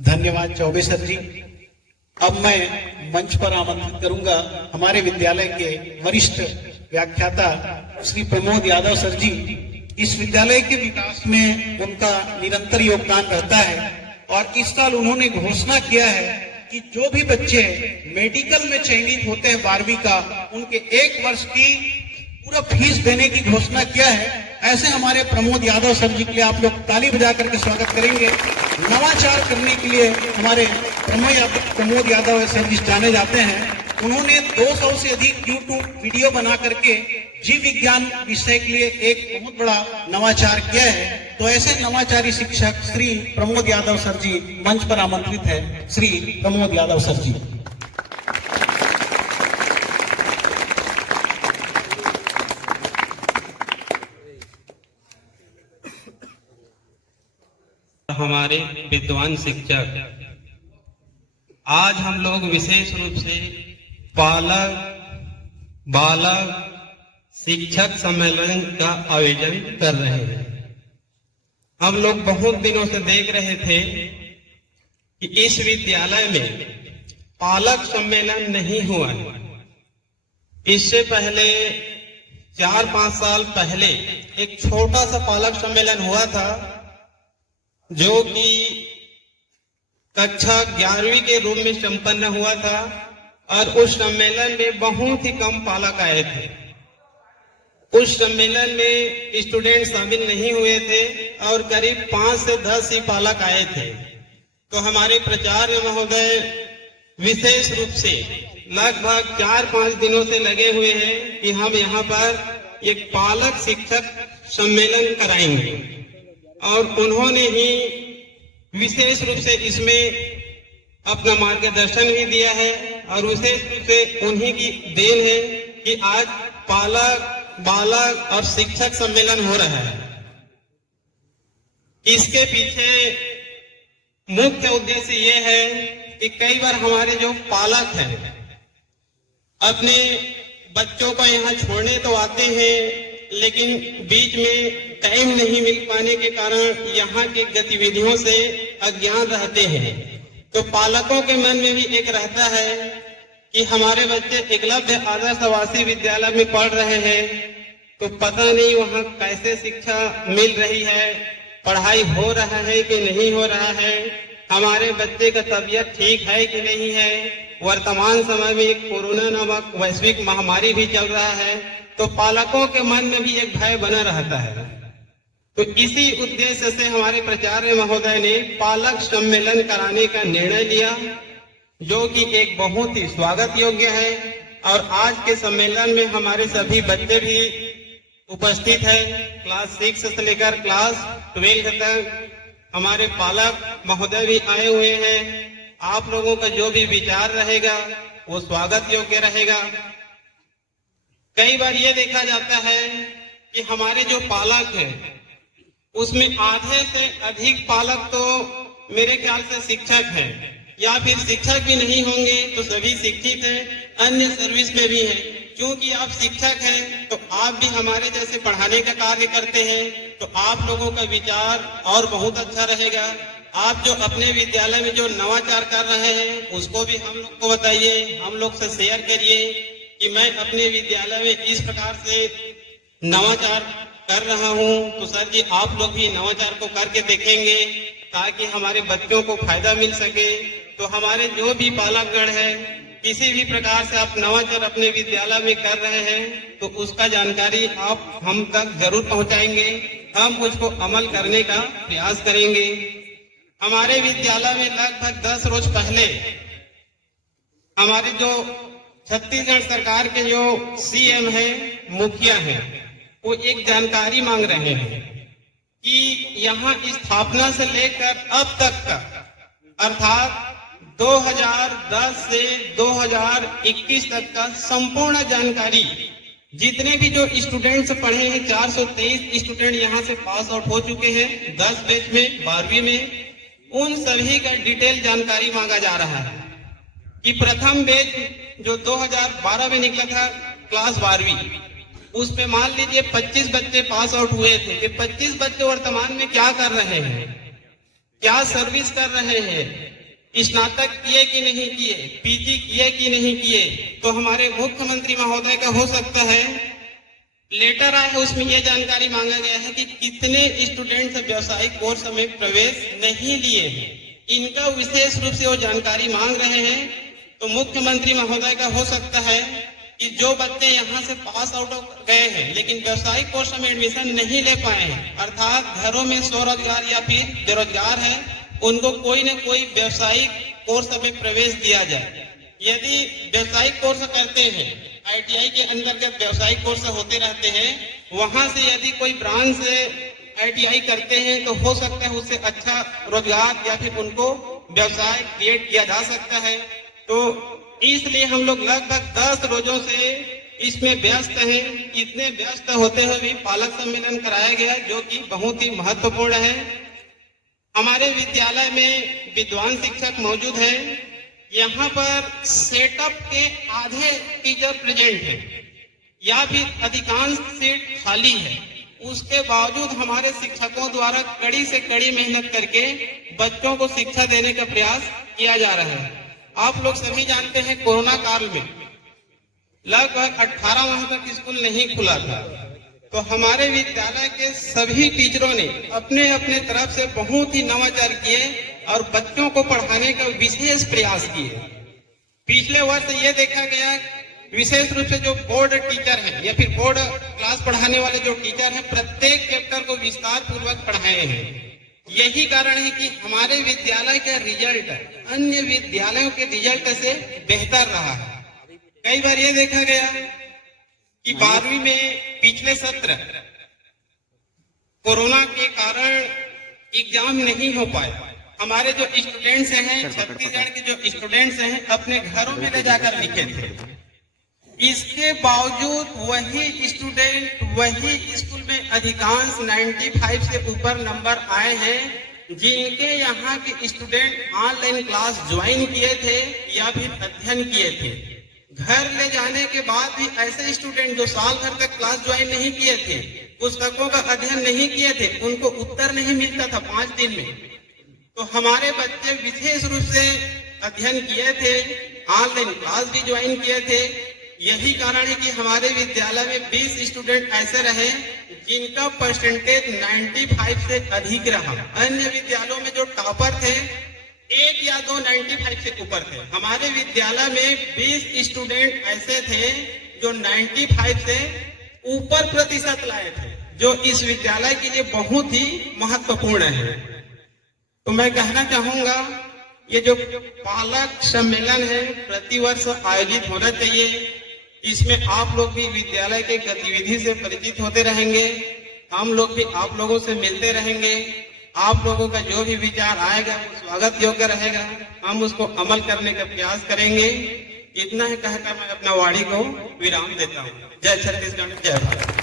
धन्यवाद चौबे सर जी। अब मैं मंच पर आमंत्रित करूंगा हमारे विद्यालय के वरिष्ठ व्याख्याता श्री प्रमोद यादव सर जी। इस विद्यालय के विकास में उनका निरंतर योगदान रहता है और इस साल उन्होंने घोषणा किया है कि जो भी बच्चे मेडिकल में चयनित होते हैं 12वीं का, उनके 1 वर्ष की पूरा फीस देने की घोषणा किया है। ऐसे हमारे प्रमोद यादव सर जी के लिए आप लोग ताली बजा करके स्वागत करेंगे। नवाचार करने के लिए हमारे प्रमोद यादव सर जी जाने जाते हैं। उन्होंने 200 से अधिक यूट्यूब वीडियो बना करके जीव विज्ञान विषय के लिए एक बहुत बड़ा नवाचार किया है। तो ऐसे नवाचारी शिक्षक श्री प्रमोद यादव सर जी मंच पर आमंत्रित है। श्री प्रमोद यादव सर जी। हमारे विद्वान शिक्षक, आज हम लोग विशेष रूप से पालक बालक शिक्षक सम्मेलन का आयोजन कर रहे हैं। हम लोग बहुत दिनों से देख रहे थे कि इस विद्यालय में पालक सम्मेलन नहीं हुआ है। इससे पहले 4-5 साल पहले एक छोटा सा पालक सम्मेलन हुआ था, जो कि कक्षा 11वीं के रूप में संपन्न हुआ था और उस सम्मेलन में बहुत ही कम पालक आए थे। उस सम्मेलन में स्टूडेंट शामिल नहीं हुए थे और करीब 5 से 10 ही पालक आए थे। तो हमारे प्राचार्य महोदय विशेष रूप से लगभग 4-5 दिनों से लगे हुए हैं कि हम यहाँ पर एक पालक शिक्षक सम्मेलन कराएंगे और उन्होंने ही विशेष रूप से इसमें अपना मार्गदर्शन भी दिया है और विशेष रूप से उन्हीं की देन है कि आज पालक बालक और शिक्षक सम्मेलन हो रहा है। इसके पीछे मुख्य उद्देश्य ये है कि कई बार हमारे जो पालक हैं अपने बच्चों को यहाँ छोड़ने तो आते हैं, लेकिन बीच में टाइम नहीं मिल पाने के कारण यहाँ के गतिविधियों से अज्ञान रहते हैं। तो पालकों के मन में भी एक रहता है कि हमारे बच्चे एकलव्य आदर्श आवासीय विद्यालय में पढ़ रहे हैं, तो पता नहीं वहाँ कैसे शिक्षा मिल रही है, पढ़ाई हो रहा है कि नहीं हो रहा है, हमारे बच्चे का तबीयत ठीक है कि नहीं है। वर्तमान समय में एक कोरोना नामक वैश्विक महामारी भी चल रहा है, तो पालकों के मन में भी एक भय बना रहता है। तो इसी उद्देश्य से हमारे प्राचार्य महोदय ने पालक सम्मेलन कराने का निर्णय लिया, जो कि एक बहुत ही स्वागत योग्य है। और आज के सम्मेलन में हमारे सभी बच्चे भी उपस्थित है। क्लास 6 से लेकर क्लास 12 तक हमारे पालक महोदय भी आए हुए हैं। आप लोगों का जो भी विचार रहेगा वो स्वागत योग्य रहेगा। कई बार ये देखा जाता है कि हमारे जो पालक हैं उसमें आधे से अधिक पालक तो मेरे ख्याल से शिक्षक हैं, या फिर शिक्षक भी नहीं होंगे तो सभी शिक्षित हैं, अन्य सर्विस में भी हैं। क्योंकि आप शिक्षक हैं तो आप भी हमारे जैसे पढ़ाने का कार्य करते हैं, तो आप लोगों का विचार और बहुत अच्छा रहेगा। आप जो अपने विद्यालय में जो नवाचार कर रहे हैं उसको भी हम लोग को बताइए, हम लोग से शेयर करिए कि मैं अपने विद्यालय में इस प्रकार से नवाचार कर रहा हूँ। तो सर जी आप लोग भी नवाचार को करके देखेंगे ताकि हमारे बच्चों को फायदा मिल सके। तो हमारे जो भी पालकगण है, किसी भी प्रकार से आप नवाचार अपने विद्यालय में कर रहे हैं तो उसका जानकारी आप हम तक जरूर पहुंचाएंगे, हम उसको अमल करने का प्रयास करेंगे। हमारे विद्यालय में लगभग 10 रोज पहले हमारे जो छत्तीसगढ़ सरकार के जो सीएम है, मुखिया है, वो एक जानकारी मांग रहे हैं कि यहाँ स्थापना से लेकर अब तक का, अर्थात 2010 से 2021 तक का संपूर्ण जानकारी, जितने भी जो स्टूडेंट्स पढ़े हैं, 423 स्टूडेंट यहाँ से पास आउट हो चुके हैं 10 बैच में 12वीं में, उन सभी का डिटेल जानकारी मांगा जा रहा है कि प्रथम बैच जो 2012 में निकला था क्लास 12वीं, उस पे मान लीजिए 25 बच्चे पास आउट हुए थे कि 25 बच्चे वर्तमान में क्या कर रहे हैं। क्या सर्विस कर रहे हैं, स्नातक किए कि नहीं किए, पीजी किए कि नहीं किए। तो हमारे मुख्यमंत्री महोदय का हो सकता है लेटर आया है, उसमें यह जानकारी मांगा गया है कि कितने स्टूडेंट्स व्यावसायिक कोर्स में प्रवेश नहीं लिए हैं। इनका विशेष रूप से वो जानकारी मांग रहे हैं। तो मुख्यमंत्री महोदय का हो सकता है कि जो बच्चे यहाँ से पास आउट गए हैं लेकिन व्यावसायिक कोर्स में एडमिशन नहीं ले पाए हैं, अर्थात घरों में स्वरोजगार या फिर बेरोजगार है, उनको कोई न कोई व्यावसायिक कोर्स में प्रवेश दिया जाए। यदि व्यावसायिक कोर्स करते हैं, आईटीआई के अंतर्गत व्यावसायिक कोर्स होते रहते हैं, वहां से यदि कोई ब्रांच से आईटीआई करते हैं तो हो सकता है उससे अच्छा रोजगार या फिर उनको व्यवसाय क्रिएट किया जा सकता है। तो इसलिए हम लोग लगभग 10 रोजों से इसमें व्यस्त हैं। इतने व्यस्त होते हुए भी पालक सम्मेलन कराया गया जो कि बहुत ही महत्वपूर्ण है। हमारे विद्यालय में विद्वान शिक्षक मौजूद हैं। यहाँ पर सेटअप के आधे टीचर प्रेजेंट हैं या फिर अधिकांश सीट खाली है। उसके बावजूद हमारे शिक्षकों द्वारा कड़ी से कड़ी मेहनत करके बच्चों को शिक्षा देने का प्रयास किया जा रहा है। आप लोग सभी जानते हैं कोरोना काल में लगभग 18 माह तक स्कूल नहीं खुला था, तो हमारे विद्यालय के सभी टीचरों ने अपने अपने तरफ से बहुत ही नवाचार किए और बच्चों को पढ़ाने का विशेष प्रयास किए। पिछले वर्ष ये देखा गया विशेष रूप से जो बोर्ड टीचर हैं या फिर बोर्ड क्लास पढ़ाने वाले जो टीचर हैं, प्रत्येक चैप्टर को विस्तार पूर्वक पढ़ाए हैं। यही कारण है कि हमारे विद्यालय का रिजल्ट अन्य विद्यालयों के रिजल्ट से बेहतर रहा है। कई बार ये देखा गया कि 12वीं में पिछले सत्र कोरोना के कारण एग्जाम नहीं हो पाए। हमारे जो स्टूडेंट्स हैं, छत्तीसगढ़ के जो स्टूडेंट्स हैं, अपने घरों में ले जाकर लिखे थे। इसके बावजूद वही स्टूडेंट वही स्कूल में अधिकांश 95 से ऊपर नंबर आए हैं जिनके यहाँ के स्टूडेंट ऑनलाइन क्लास ज्वाइन किए थे या फिर अध्ययन किए थे। घर ले जाने के बाद भी ऐसे स्टूडेंट जो साल भर तक क्लास ज्वाइन नहीं किए थे, पुस्तकों का अध्ययन नहीं किए थे, उनको उत्तर नहीं मिलता था 5 दिन में। तो हमारे बच्चे विशेष रूप से अध्ययन किए थे, ऑनलाइन क्लास भी ज्वाइन किए थे। यही कारण है कि हमारे विद्यालय में 20 स्टूडेंट ऐसे रहे जिनका परसेंटेज 95 से अधिक रहा। अन्य विद्यालयों में जो टॉपर थे 1 या 2 95 से ऊपर थे। हमारे विद्यालय में 20 स्टूडेंट ऐसे थे जो 95 से ऊपर प्रतिशत लाए थे, जो इस विद्यालय के लिए बहुत ही महत्वपूर्ण है। तो मैं कहना चाहूंगा ये जो पालक सम्मेलन है प्रतिवर्ष आयोजित होना चाहिए। इसमें आप लोग भी विद्यालय के गतिविधि से परिचित होते रहेंगे, हम लोग भी आप लोगों से मिलते रहेंगे। आप लोगों का जो भी विचार आएगा वो स्वागत योग्य रहेगा, हम उसको अमल करने का प्रयास करेंगे। इतना ही कहकर मैं अपना वाणी को विराम देता हूँ। जय छत्तीसगढ़, जय भारत।